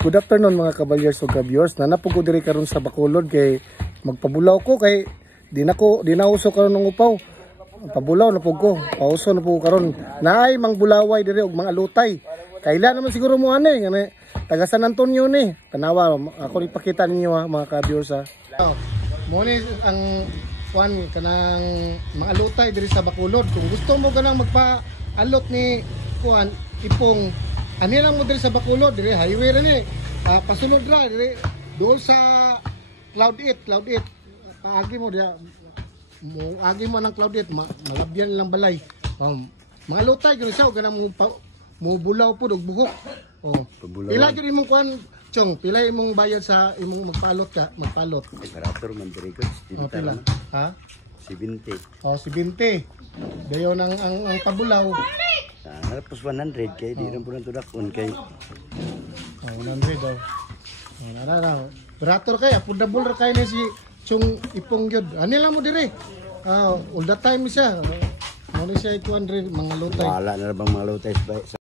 Good afternoon mga kabalyers ug ka-viewers. Nanapog ko diri karon sa Bacolod kay magpabulaw ko kay di na uso karon ng upaw. Pabulaw na pug ko. Pauso na pug karon. Naay mang bulaway diri og mga alutay. Kaila naman siguro mo ani ngani taga San Antonio ni. Tanawa ako ipakita ninyo ha mga ka-viewers ha. Mo ni ang kuan kanang mga alutay diri sa Bacolod. Kung gusto mo ganang magpa-alot ni kuan ipong ani lang mo diri sa Bacolod, diri highway ra ni. Pasunod ra diri doon sa Cloud 8. Paagi mo dia. Agi mo ng Cloud 8, malabyan lang balay. Mga lutay gyud siya ganang mo bulaw pud og buhok. Oh. Pila gyud imong kuan, Chong? Pila imong bayad sa imong magpalot ka, magpalot? Operator man diri ko. Pila? Ha? 70. Oh, 70. Dayon ang pabulaw. Tapos 100 kay di rin po nang tudakon kay. Oh, 100 daw. Oh, na. Operator kay affordable ra kay ni si Chong Ipong gyud. Ani lang mo dire. All the time siya. Mo ni siya 200 mga lutay. Wala na bang mga lutay sa